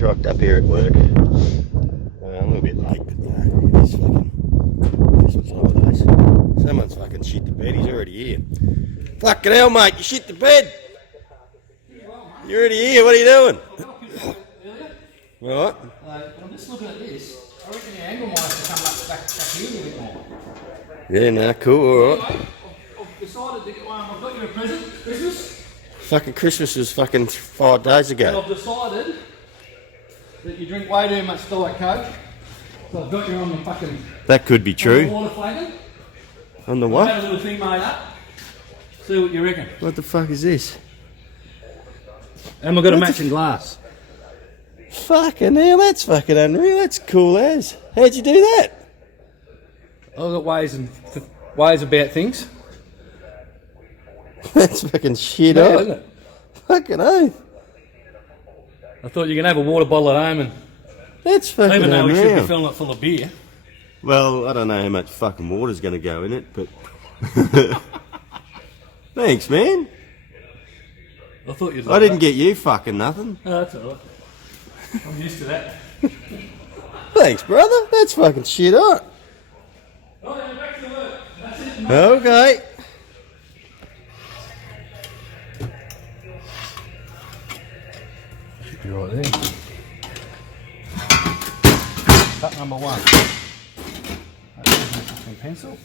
just rocked up here at work. I'm a little bit late, but you know, it's fucking Christmas holidays. Someone's fucking shit the bed, he's already here. Fucking hell, mate, you shit the bed! You're already here, what are you doing? Right. I'm just looking at this. I reckon the angle might have to come back here a little bit more. Yeah, no, cool, alright. Anyway, I've decided to get one. I've got you a present, Christmas. Fucking Christmas was fucking 5 days And ago. I've decided that you drink way too much Diet Coke. So I've got you on the fucking... That could be On the true. water flagon. On the I've what? had a little thing made up. See what you reckon. What the fuck is this? And we've got a What the matching glass. Fucking hell, that's fucking unreal. That's cool as. How'd you do that? I've got ways about things. That's fucking shit Yeah, hot. isn't it? Fucking oath. I thought you can have a water bottle at home, and That's fucking even though we should be unreal. filling it full of beer. Well, I don't know how much fucking water's going to go in it, but... Thanks, man. I thought you'd I like didn't that. get you fucking nothing. Oh, that's alright. I'm used to that. Thanks, brother. That's fucking shit hot. Oh, yeah, back to work. That's it. mate. Okay. Should be right there. Cut number 1. That's my fucking pencil.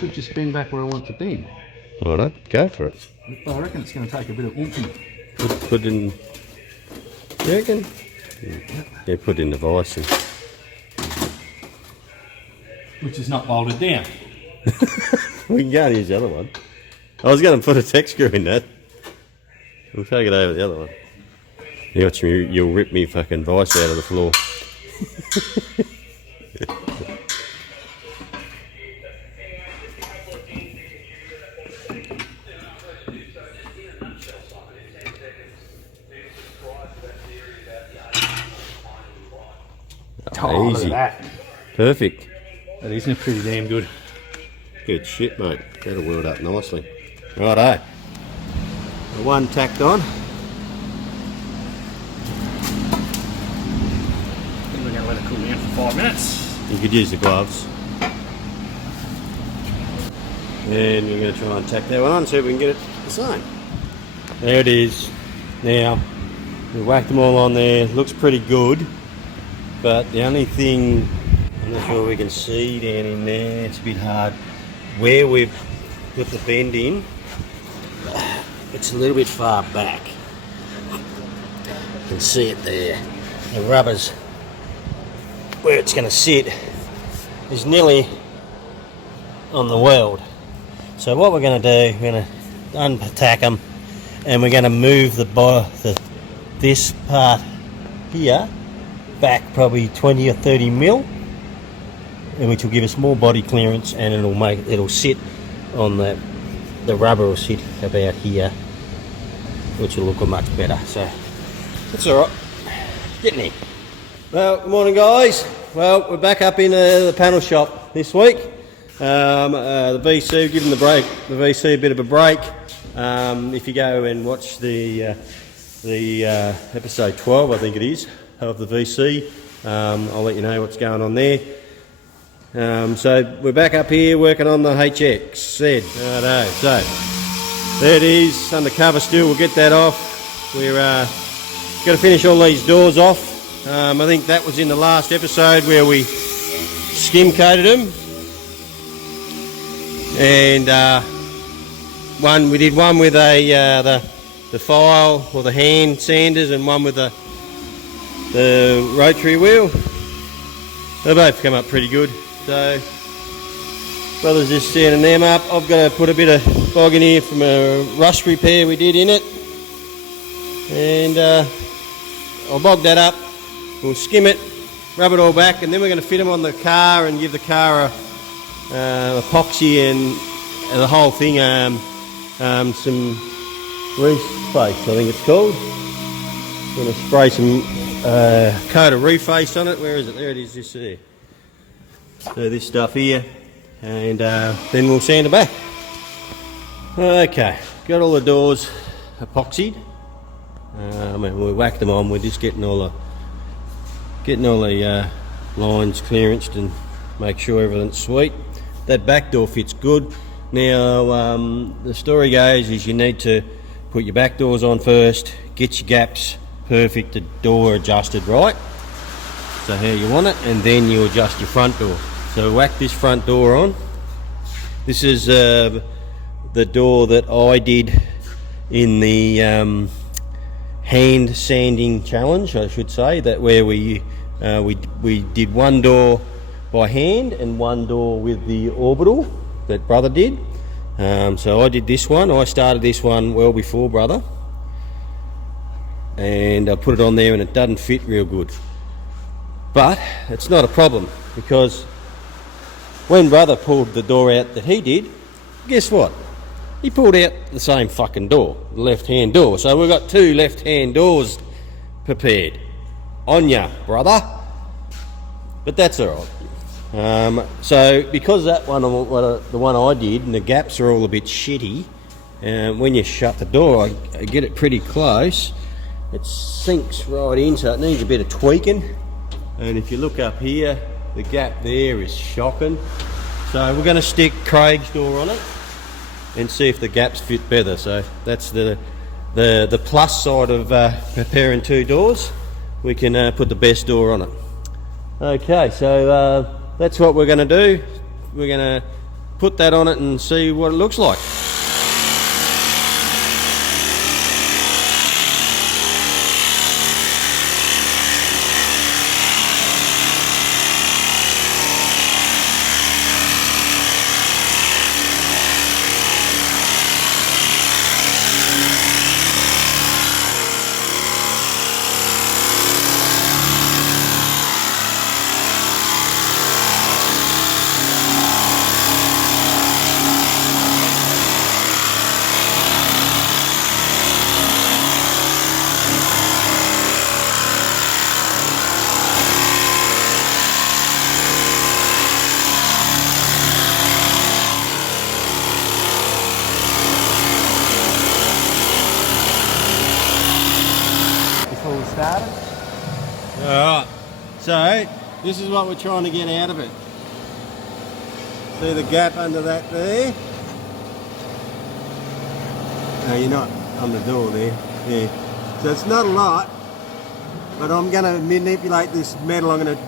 Should just spin back where I want to be. Alright, go for it. I reckon it's going to take a bit of oomph. Put in... You reckon? Yeah, put in the vice. And... Which is not bolted down. We can go and use the other one. I was going to put a tech screw in that. We'll take it over the other one. You watch me, you'll rip me fucking vice out of the floor. Oh, look Easy. at that. Perfect. That isn't pretty damn good. Good shit, mate. That'll weld up nicely. Righto. The one tacked on. Then we're going to let it cool down for 5 minutes. You could use the gloves. And we're going to try and tack that one on, see if we can get it the same. There it is. Now, we whacked them all on there. Looks pretty good. But the only thing, I'm not sure we can see down in there, it's a bit hard. Where we've put the bend in, it's a little bit far back. You can see it there. The rubber's where it's going to sit is nearly on the weld. So what we're going to do, we're going to untack them, and we're going to move this part here back probably 20 or 30 mil, and which will give us more body clearance, and it'll sit on the rubber will sit about here, which will look much better. So that's all right. Getting there. Well, good morning, guys. Well, we're back up in the panel shop this week. The VC, giving the VC a bit of a break. If you go and watch the episode 12, I think it is, of the VC, I'll let you know what's going on there. So we're back up here working on the HXZ. Righto. So there it is, undercover still. We'll get that off. We're going to finish all these doors off. I think that was in the last episode where we skim coated them, and we did one with the file or the hand sanders, and one with the rotary wheel. They both come up pretty good. So brother's just sanding them up. I've got to put a bit of bog in here from a rust repair we did in it, and I'll bog that up. We'll skim it, rub it all back, and then we're going to fit them on the car and give the car a epoxy and the whole thing some reface, I think it's called. We're going to spray some coat of reface on it. Where is it? There it is, just there. So this stuff here, and then we'll sand it back. Okay, got all the doors epoxied. And we whacked them on. We're just getting all the lines clearanced and make sure everything's sweet. That back door fits good. Now the story goes is you need to put your back doors on first, get your gaps perfect, the door adjusted right, so how you want it, and then you adjust your front door. So whack this front door on. This is the door that I did in the hand sanding challenge, I should say, that where we did one door by hand and one door with the orbital that brother did. So I did this one. I started this one well before brother, and I put it on there, and it doesn't fit real good, but it's not a problem, because when brother pulled the door out that he did, guess what? He pulled out the same fucking door, the left-hand door. So we've got two left-hand doors prepared. On ya, brother. But that's all right. So because that one, the one I did, and the gaps are all a bit shitty, when you shut the door, I get it pretty close, it sinks right in, so it needs a bit of tweaking. And if you look up here, the gap there is shocking. So we're going to stick Craig's door on it and see if the gaps fit better. So that's the plus side of preparing two doors. We can put the best door on it. Okay, so that's what we're going to do. We're going to put that on it and see what it looks like. Started. Alright, so this is what we're trying to get out of it. See the gap under that there? No, you're not on the door there. Yeah. So it's not a lot, but I'm going to manipulate this metal. I'm going to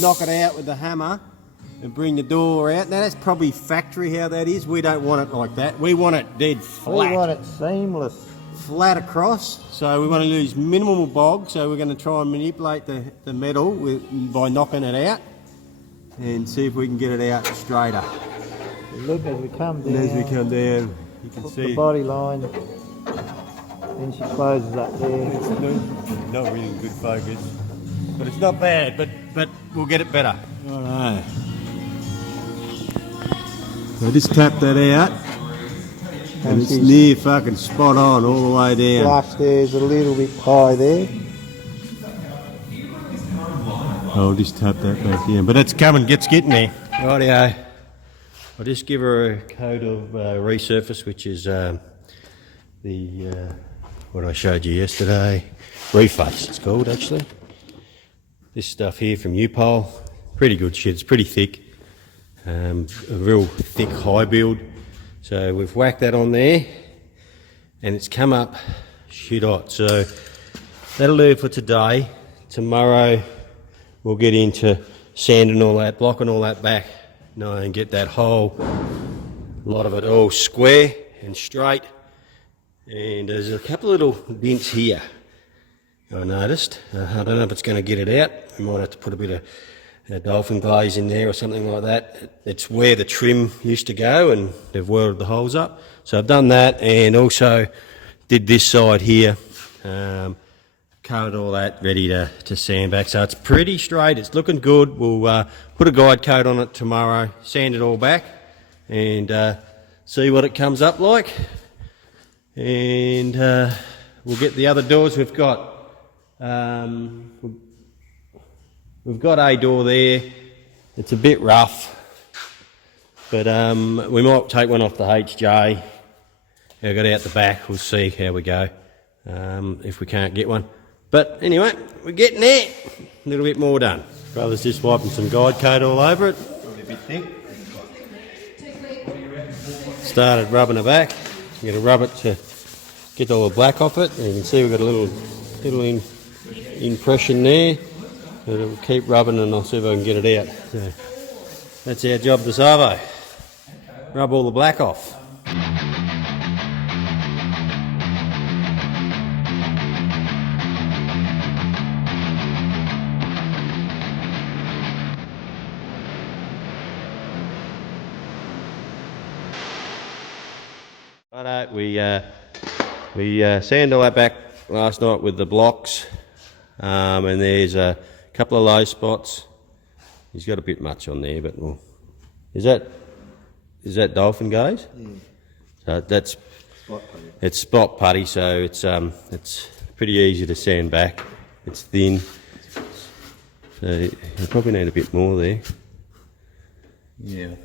knock it out with the hammer and bring the door out. Now that's probably factory how that is. We don't want it like that. We want it dead flat. We want it seamless. Flat across, so we want to use minimal bog, so we're going to try and manipulate the metal by knocking it out and see if we can get it out straighter. Look, as we come down, you can see the body line, then she closes up there. It's not really in good focus. but it's not bad. But we'll get it better. Alright. So I just tapped that out, and it's near fucking spot on all the way down. Flush there's a little bit high there. I'll just tap that back in, but it's coming, it's getting there. Rightio. I'll just give her a coat of resurface, which is what I showed you yesterday. Reface, it's called actually. This stuff here from U-Pole, pretty good shit. It's pretty thick, a real thick high build. So we've whacked that on there, and it's come up shit hot. So that'll do for today. Tomorrow we'll get into sanding all that, blocking all that back, and get that whole lot of it all square and straight. And there's a couple of little dents here I noticed. I don't know if it's going to get it out. We might have to put a bit of dolphin glaze in there or something like that. It's where the trim used to go, and they've welded the holes up. So I've done that, and also did this side here. Covered all that, ready to sand back. So it's pretty straight, it's looking good. We'll put a guide coat on it tomorrow, sand it all back, and see what it comes up like. And we'll get the other doors. We've got a door there. It's a bit rough, but we might take one off the HJ. I've got it out the back. We'll see how we go if we can't get one. But anyway, we're getting there. A little bit more done. Brother's just wiping some guide coat all over it. Probably a bit thick. Started rubbing it back. I'm going to rub it to get all the black off it. And you can see we've got a little impression there. But we'll keep rubbing, and I'll see if I can get it out. So that's our job this arvo. Rub all the black off. Righto, we sanded all that back last night with the blocks, and there's a couple of low spots. He's got a bit much on there, but well, is that dolphin glaze? Yeah. So that's spot putty. It's spot putty, so it's pretty easy to sand back. It's thin, so you probably need a bit more there. Yeah.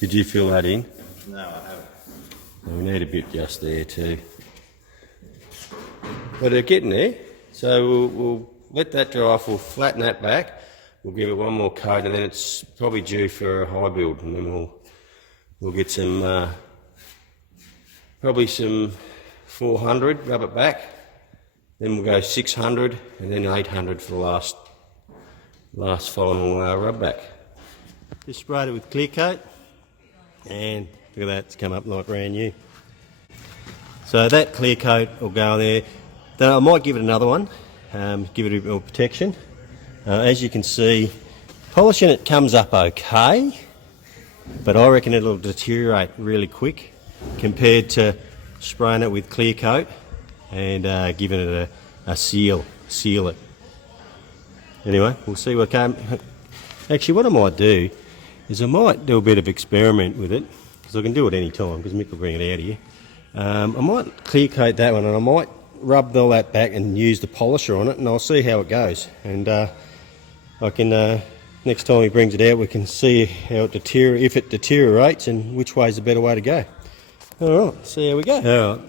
Did you fill that in? No, I haven't. We need a bit just there too. But they're getting there. So we'll let that dry off, we'll flatten that back, we'll give it one more coat, and then it's probably due for a high build, and then we'll get some, probably some 400, rub it back, then we'll go 600, and then 800 for the last final rub back. Just sprayed it with clear coat. And look at that, it's come up like brand new. So that clear coat will go there. Then I might give it another one, give it a bit more protection. As you can see, polishing it comes up okay, but I reckon it'll deteriorate really quick compared to spraying it with clear coat and giving it a seal it. Anyway, we'll see what comes. Actually, what I might do is I might do a bit of experiment with it, because I can do it any time, because Mick will bring it out here. I might clear coat that one, and I might rub all that back and use the polisher on it, and I'll see how it goes. And I can, next time he brings it out, we can see how it if it deteriorates and which way is the better way to go. Alright, see how we go. Alright,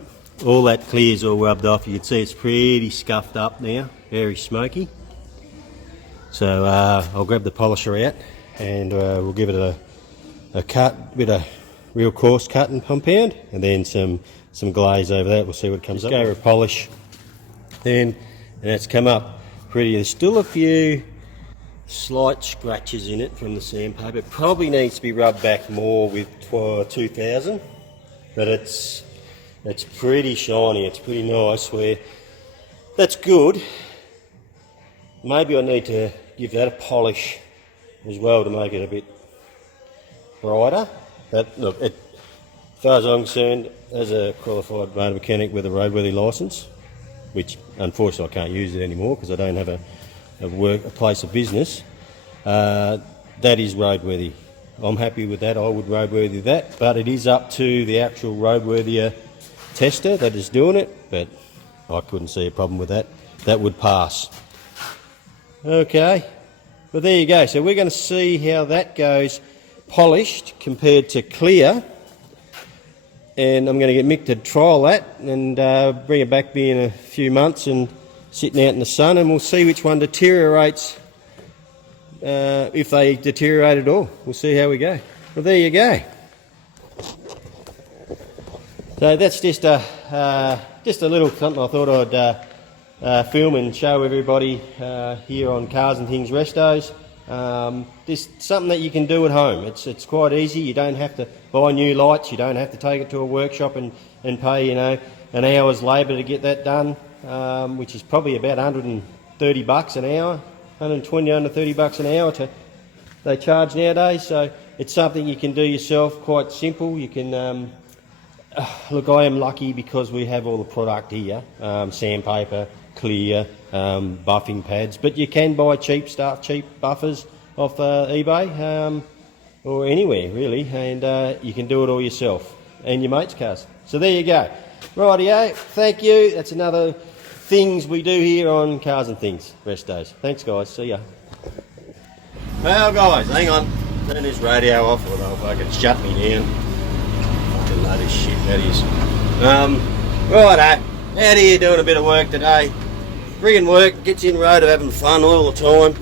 all that clear's all rubbed off. You can see it's pretty scuffed up now, very smoky. So I'll grab the polisher out, and we'll give it a cut, bit of real coarse cut and compound, and then some glaze over that. We'll see what comes up. Go with a polish, then, and it's come up pretty. There's still a few slight scratches in it from the sandpaper. It probably needs to be rubbed back more with 2000, but it's pretty shiny. It's pretty nice. Where that's good. Maybe I need to give that a polish as well to make it a bit brighter. But look, as far as I'm concerned, as a qualified motor mechanic with a roadworthy licence, which unfortunately I can't use it anymore because I don't have a place of business, that is roadworthy. I'm happy with that. I would roadworthy that, but it is up to the actual roadworthier tester that is doing it, but I couldn't see a problem with that. That would pass. Okay, well there you go. So we're going to see how that goes polished compared to clear, and I'm going to get Mick to trial that and bring it back in a few months and sitting out in the sun, and we'll see which one deteriorates. If they deteriorate at all, we'll see how we go. Well, there you go. So that's just a little something I thought I'd film and show everybody here on Cars and Things Restos. Just something that you can do at home. It's quite easy. You don't have to buy new lights. You don't have to take it to a workshop and pay an hour's labour to get that done, which is probably about $130 an hour. 120 under $30 an hour they charge nowadays, so it's something you can do yourself, quite simple. You can look, I am lucky because we have all the product here, sandpaper, clear, buffing pads, but you can buy cheap stuff, cheap buffers off eBay or anywhere really, and you can do it all yourself and your mate's cars. So there you go. Rightio, thank you. That's another things we do here on Cars and Things Restos. Thanks guys, see ya. Well guys, hang on, turn this radio off or they'll fucking shut me down. Fucking load of shit that is. Righto, out here doing a bit of work today. Friggin' work, gets in road of having fun all the time.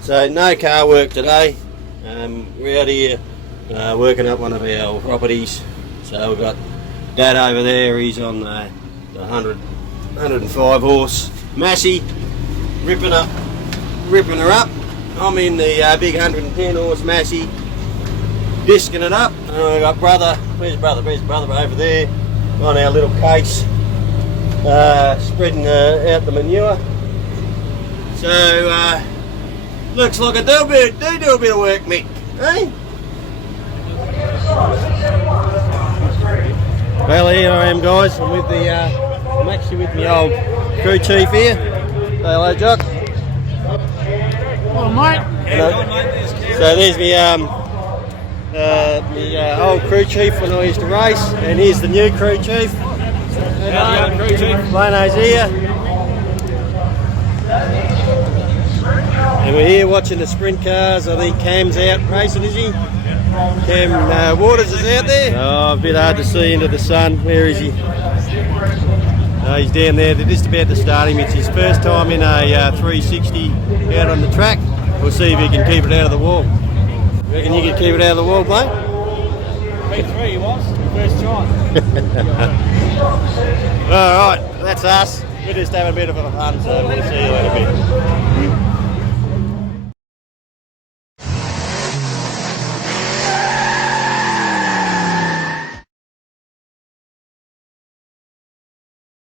So no car work today. We're out here working up one of our properties. So we've got Dad over there, he's on the 105 horse Massey, ripping her up. I'm in the big 110 horse Massey, disking it up. And I've got brother, where's brother over there, on our little case, spreading out the manure. So looks like I do a bit of work, Mick, eh? Well, here I am guys, I'm with the I'm actually with my old crew chief here. Say hello, Jock. Hello, mate. So there's my old crew chief when I used to race, and here's the new crew chief. Hello, crew chief. Lano's here. And we're here watching the sprint cars. I think Cam's out racing, is he? Cam Waters is out there. Oh, a bit hard to see into the sun. Where is he? He's down there. They're just about to start him. It's his first time in a 360 out on the track. We'll see if he can keep it out of the wall. Reckon you can keep it out of the wall, mate? P3 he was, first time. Alright, that's us. We're just having a bit of a fun, so we'll see you in a bit.